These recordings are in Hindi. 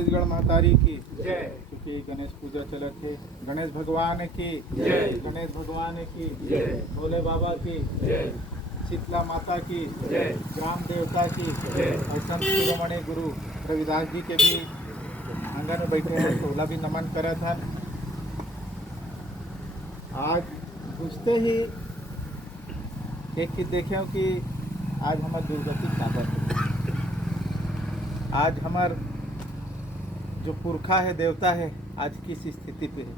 छत्तीसगढ़ महतारी की जय। क्योंकि गणेश पूजा चलत है, गणेश भगवान की जय, गणेश भगवान की जय, भोले बाबा की जय, शीतला माता की जय, ग्राम देवता की जय, और संत शिरोमणि गुरु रविदास जी के भी आंगन में बैठे हैं तो ओला भी नमन करा था। आज घुसते ही एक चीज देखे कि आज हमार दुर्गति काबर है। आज हमार जो पुरखा है, देवता है, आज किस स्थिति पे है।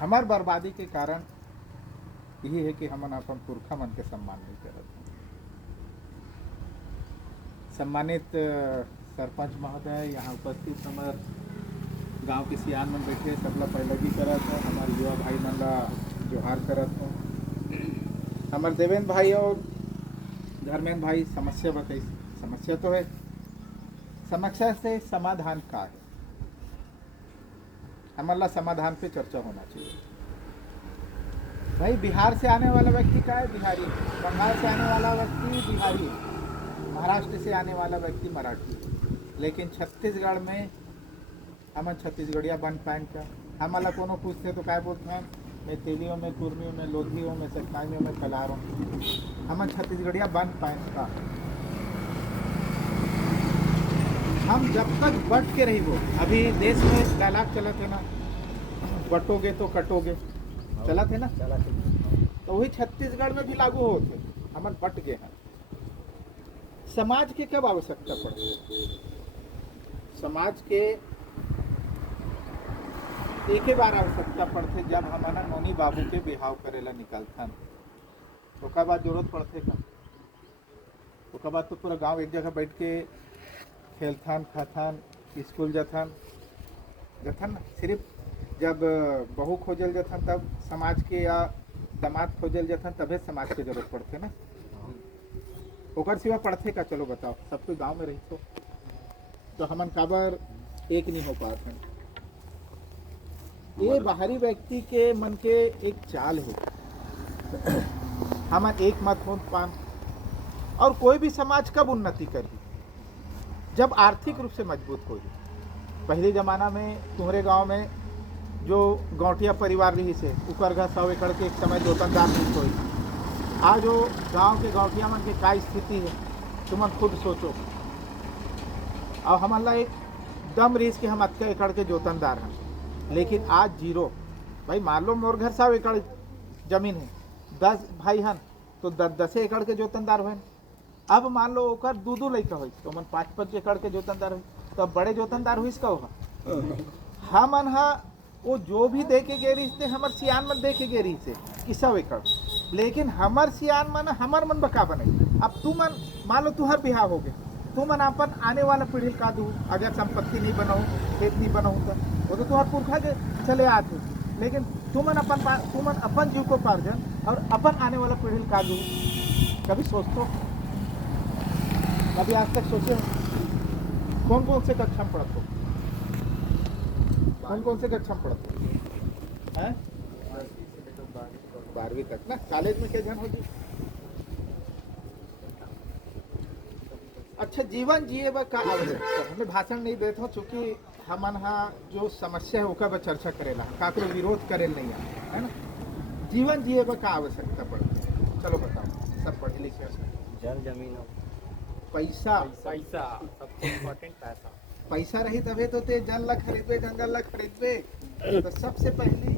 हमार बर्बादी के कारण यही है कि हमन अपन पुरखा मन के सम्मान नहीं करत। सम्मानित सरपंच महोदय, यहाँ उपस्थित हमार गांव के सियान मन बैठे, सबला पैलगी करत है, हमारे युवा भाई मन ला जोहार करत हो। हमार देवेंद्र भाई और धर्मेंद्र भाई, समस्या बताई। समस्या तो है, समस्या से समाधान का है, हमारा समाधान पे चर्चा होना चाहिए। भाई बिहार से आने वाला व्यक्ति का है बिहारी, बंगाल से आने वाला व्यक्ति बिहारी, महाराष्ट्र से आने वाला व्यक्ति मराठी, लेकिन छत्तीसगढ़ में हम छत्तीसगढ़िया बन पाएँ क्या। हमारा कोनो पूछते तो क्या बोलते हैं, मैं तेलियों में, कुर्मियों में, लोधियों में, सतनामियों में, कलारों में, हम छत्तीसगढ़िया बन पाएँ का। हम जब तक बट के रही, वो अभी देश में डायलॉग चलत है ना, बटोगे तो कटोगे, चलत है ना, तो वही छत्तीसगढ़ में भी लागू होते, हम बट गए हैं। समाज के कब आवश्यकता पड़ती है, समाज के एक ही बार आवश्यकता पड़ते जब हमारा नोनी बाबू के बिहाव करेला निकलथन, तो का बाद जरूरत पड़ते का, तो का बाद तो पूरा गांव एक जगह बैठ के खेलथन, खाथन, स्कूल जाथन ना। सिर्फ जब बहू खोजल जाथन तब समाज के, या दामाद खोजल जाथन तबे समाज के जरूरत पड़ते ना। ओकर सिवा पड़ते का, चलो बताओ, सबको गांव में रही तो हमन काबर एक नहीं हो पाते हैं। ये बाहरी व्यक्ति के मन के एक चाल है, हम एक मत हो पान। और कोई भी समाज कब उन्नति करी, जब आर्थिक रूप से मजबूत हो। पहले जमाना में तुम्हारे गांव में जो गौटिया परिवार रही से उकर घर 100 एकड़ के एक समय जोतनदार नहीं कोई। आज वो गांव के गौटिया मन के का स्थिति है तुम खुद सोचो। और हमारा एक दम रीस के हम 80 एकड़ के जोतनदार हैं, लेकिन आज जीरो। भाई मान लो मोर घर 100 एकड़ जमीन है, 10 भाई हन तो 10 एकड़ के जोतनदार हुए। अब मान लो ओकर दू लड़का हुई तो मन 5 एकड़ के जोतनदार हुई, तो अब बड़े जोतनदार हुई इसका होगा। हमन हा वो जो भी दे के गेरी थे, हमार सियान मन दे के गेरी से 100 एकड़, लेकिन हमार सियान मन हमार मन बका बने। अब तू मन मान लो तुहर बिहाव हो गए, तू मन अपन आने वाला पीढ़ी का दू, अगर संपत्ति नहीं बनाऊ, खेत नहीं बनाऊ तो वो तो तुम्हार पुरखा के चले आते, लेकिन तुमन अपन जीव को पार्जन और अपन आने वाला पीढ़ी का दू। कभी सोचते, कभी आज तक सोचे कौन कौन से कक्षा में पढ़ते हो, कौन कौन से कक्षा में पढ़ते हैं? 12वीं तक ना। कॉलेज में क्या जन होगी। अच्छा, जीवन जिए बा का आवश्यकता, हमें भाषण नहीं देते हो, चूँकि हमन हा जो समस्या है ओका बा चर्चा करेला, काकरो विरोध करे नहीं है ना। जीवन जिए बा का आवश्यकता पड़ती है, चलो बताओ। सब पढ़े लिखे, जल जमीन पैसा, पैसा सबसे इम्पोर्टेंट पैसा। पैसा रही तबे तो ते जल ला खरीदबे, जंगल ला खरीदबे। तो सबसे पहले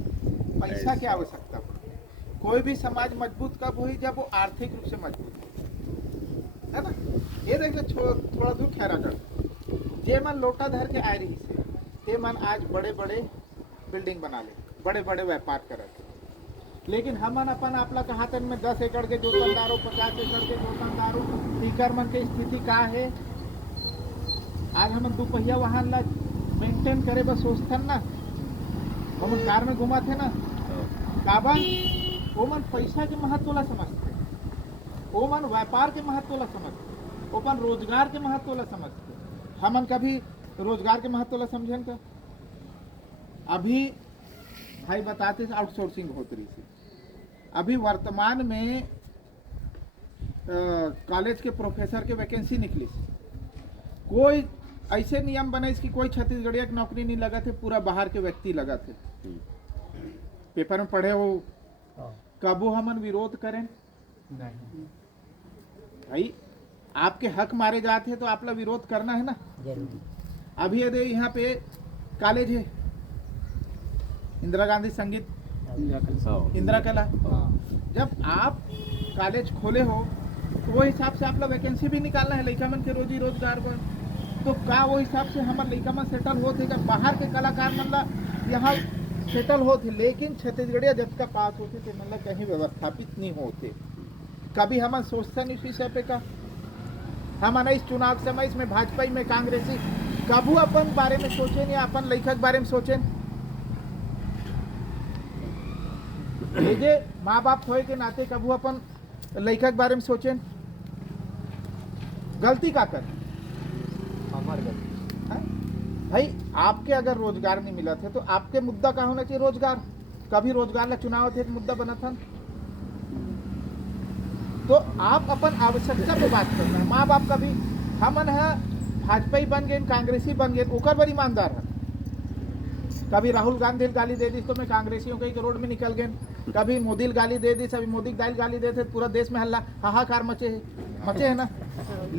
पैसा की आवश्यकता पड़ती है। कोई भी समाज मजबूत कब हुई, जब वो आर्थिक रूप से मजबूत है ना। ये देख लो, थोड़ा दूर खैरागढ़, जे मन लोटा धर के आए रही से, ते मन आज बड़े बड़े बिल्डिंग बना ले, बड़े बड़े व्यापार करते। लेकिन हमन अपन आपला कहातन में 10 एकड़ के जोतनदारों, 50 एकड़ के जोतनदारों, टीकर मन के स्थिति का है। आज हमन 2 पहिया वाहन ला मेंटेन करे बस सोचथन ना, हमन कार में घुमा थे ना, काबर वो मन पैसा के महत्व ला समझते, वो मन व्यापार के महत्व ला समझते, ओपन रोजगार के महत्व ला समझते। हमन कभी रोजगार के महत्व ला समझें का। अभी भाई बताते आउटसोर्सिंग होती रही थी। अभी वर्तमान में कॉलेज के प्रोफेसर के वैकेंसी निकली, कोई ऐसे नियम बने इसकी कोई छत्तीसगढ़िया की नौकरी नहीं लगा थे, पूरा बाहर के व्यक्ति लगा थे। पेपर में पढ़े हो, कबू हमन विरोध करें नहीं। भाई, आपके हक मारे जाते हैं तो आप लोग विरोध करना है ना। जरूरी। अभी यदि यहाँ पे कॉलेज है, इंदिरा गांधी संगीत इंदिरा कला, जब आप कॉलेज खोले हो तो वो हिसाब से आप लोग वैकेंसी भी निकालना है लड़का मन के रोजी रोजगार पर। तो का वो हिसाब से हमारे लड़का मन सेटल होते, जब बाहर के कलाकार मतलब यहाँ सेटल होते, लेकिन छत्तीसगढ़िया जब का पास होते थे मतलब कहीं व्यवस्थापित नहीं होते। कभी हम सोचते नहीं इस विषय पे का, हम इस चुनाव समय इसमें भाजपा में कांग्रेसी कबू अपन बारे में सोचे नहीं, अपन लड़का के बारे में सोचे। जे माँ बाप होए के नाते कबू अपन लड़का के बारे में सोचे। गलती का कर हमार गलती। है? भाई, आपके अगर रोजगार नहीं मिला था तो आपके मुद्दा का होना चाहिए रोजगार। कभी रोजगार ला चुनाव थे तो मुद्दा बना था। तो आप अपन आवश्यकता पे बात करना है। माँ बाप का भी हमन है भाजपा बन गए, कांग्रेसी बन गए, ओकर बड़ी ईमानदार है। कभी राहुल गांधी गाली दे दी तो मैं कांग्रेसियों के रोड में निकल गए, कभी मोदी गाली दे दी, सभी मोदी गाली देते, पूरा देश में हल्ला हाहाकार मचे है ना।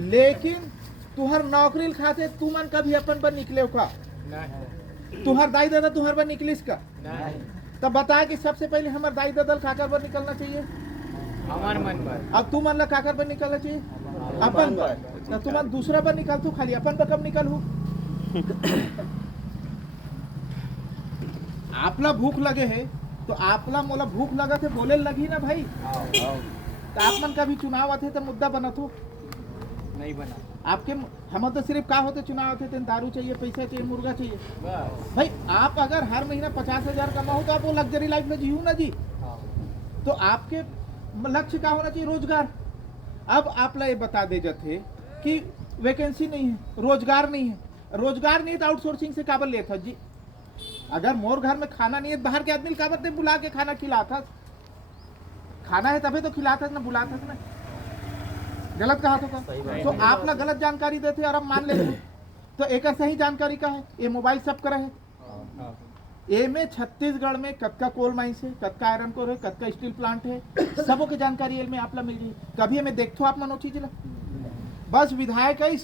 लेकिन तुहर नौकरी खाते तू मन कभी अपन पर निकले का, नहीं। तुहर दाई दादा तुहर पर निकलिस का, नहीं। तब बता कि सबसे पहले हमारे दाई दादा काकर पर निकलना चाहिए, हमार मन पर। अब तू मन ला काकर पर निकलना चाहिए अपन पर। तो तू मन दूसरा पर निकल, तू खाली अपन पर कब निकल हूँ। आपला भूख लगे है तो आपला मोला भूख लगा थे बोले लगी ना भाई। तो आप मन का भी चुनाव आते तो मुद्दा बना तो नहीं बना। आपके हम तो सिर्फ का होते चुनाव आते थे, दारू चाहिए, पैसा चाहिए, मुर्गा चाहिए। बस। भाई, आप अगर हर महीना 50,000 कमाओ तो आप वो लग्जरी लाइफ में जियो ना जी। तो आपके लक्ष्य का होना चाहिए रोजगार। अब आप ला ये बता दे जाते कि वैकेंसी नहीं है, रोजगार नहीं है। रोजगार नहीं है तो आउटसोर्सिंग से काबर लेता जी। अगर मोर घर में खाना नहीं है, बाहर के आदमी काबर ते बुला के खाना खिलाता, खाना है तभी तो खिलाता ना, बुलाता ना। गलत कहा तो का, तो आप ला गलत जानकारी देते और हम मान लेते। तो एक सही जानकारी का है, ये मोबाइल सब कर है। ए में छत्तीसगढ़ में कतका कोल माइंस है, कतका आयरन कोर है, कतका स्टील प्लांट है, सबों की जानकारी में आप ला मिल गई। कभी हमें देखो आप मनो चीज ला, बस विधायक है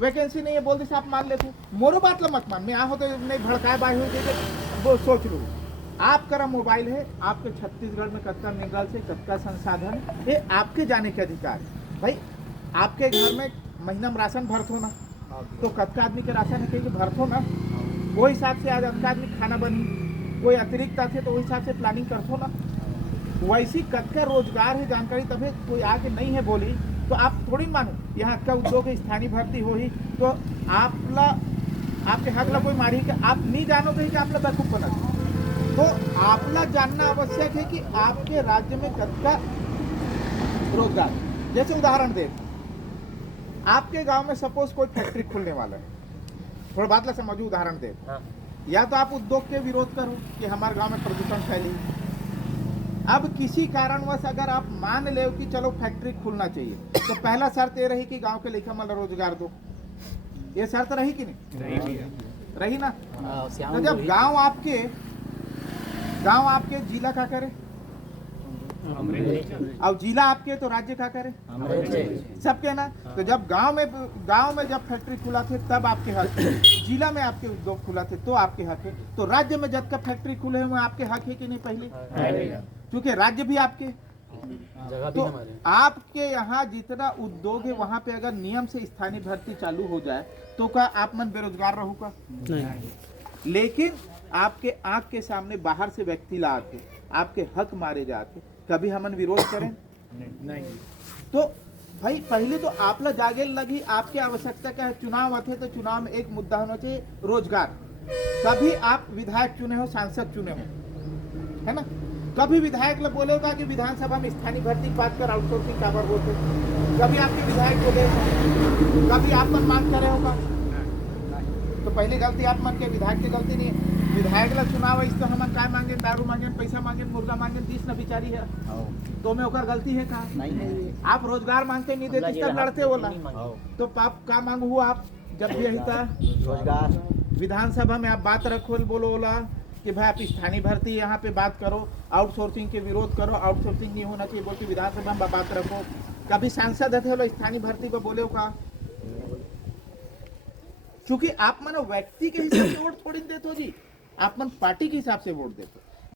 वैकेंसी नहीं है बोलते से आप मान लेते। मोरो बात ला मत मान, मैं हो तो नहीं भड़काए बाई हुई थे वो सोच लो। आपका मोबाइल है, आपके छत्तीसगढ़ में कतका मिनरल से कतका संसाधन ये आपके जाने के अधिकार है। भाई, आपके घर में महीना में राशन भरत हो ना, तो कतका आदमी के राशन है कहीं भरत हो ना, वो हिसाब से आज अतका आदमी खाना बनी, कोई अतिरिक्त आते तो वही हिसाब से प्लानिंग करते हो ना। वैसी कतका रोजगार है जानकारी, तभी कोई आके नहीं है बोली तो आप थोड़ी मानो यहाँ का उद्योग स्थानीय भर्ती हो ही तो आपके हक ला कोई मारी कि आप नहीं जानो कहीं कि आप लोग बेवकूफ बना। तो आप लोग जानना आवश्यक है कि आपके राज्य में कतका रोजगार। जैसे उदाहरण दे, आपके गांव में सपोज कोई फैक्ट्री खुलने वाला है, थोड़ा बात ला समझो, उदाहरण दे। या तो आप उद्योग के विरोध करो कि हमारे गांव में प्रदूषण फैली। अब किसी कारणवश अगर आप मान ले कि चलो फैक्ट्री खुलना चाहिए, तो पहला शर्त ये रही कि गांव के लड़का मतलब रोजगार दो। ये शर्त रही कि नहीं? रही ना। तो जब गांव आपके जिला का करे, और जिला आपके तो राज्य का करे, सबके ना। तो जब गांव में जब फैक्ट्री खुला थे तब आपके हक, जिला में आपके उद्योग खुला थे तो आपके हक है। तो राज्य में जब का फैक्ट्री खुले हुए आपके हक है कि नहीं? पहले क्योंकि राज्य भी आपके, तो आपके यहाँ जितना उद्योग है वहाँ पे अगर नियम से स्थानीय भर्ती चालू हो जाए तो क्या आप मन बेरोजगार रहूगा? नहीं। लेकिन आपके आंख के सामने बाहर से व्यक्ति ला आते, आपके हक मारे जाते, कभी हमन विरोध करें? नहीं। तो भाई, पहले तो आप ला जागे लगी आपकी आवश्यकता क्या है। चुनाव आते तो चुनाव में एक मुद्दा होना चाहिए रोजगार। कभी आप विधायक चुने हो, सांसद चुने हो, है ना, कभी विधायक लोग बोले होगा कि विधानसभा में स्थानीय भर्ती बात कर आउटसोर्सिंग काबर बोलते, कभी आपके विधायक बोले, कभी आप मन मांग करे होगा। तो पहली गलती आप मन के, विधायक की गलती नहीं है। विधायक ला चुनाव इस तो हम काय मांगे, दारू मांगे, पैसा मांगे, मुर्गा मांगे, 30 न बिचारी है, तो में ओकर गलती है का? नहीं। आप रोजगार मांगते नहीं देते, तब लड़ते बोला तो पाप का मांग हुआ आप जब भी यही था रोजगार विधानसभा में आप बात रखो बोलो बोला कि भाई आप स्थानीय भर्ती यहाँ पे बात करो, आउटसोर्सिंग के विरोध करो, आउटसोर्सिंग नहीं होना चाहिए बोल के विधानसभा में बात रखो। कभी सांसद थे बोलो स्थानीय भर्ती पर बोले हो का? क्योंकि आप मन व्यक्ति के हिसाब से वोट थोड़ी देते हो जी, आप मन पार्टी के हिसाब से वोट देते हो।